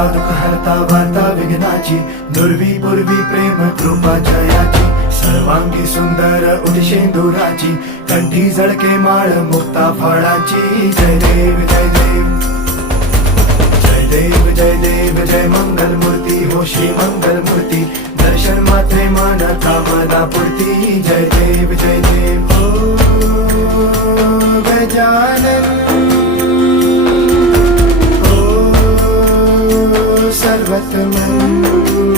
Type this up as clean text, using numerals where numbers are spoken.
हरता दुःख हरता वार्ता विघ्नाची, दुर्वी पूर्वी प्रेम कृपा जयाची, सर्वांगी सुंदर उदिशेंदुराची, कंठी झळके माळ मुक्ता फळाची. जय देव जय देव जय देव जय देव जय मंगल मूर्ती हो श्री मंगल मूर्ती, दर्शन मात्रे मन कामना पूर्ती. जय देव जय देव हो गजानन हो सर्वतमन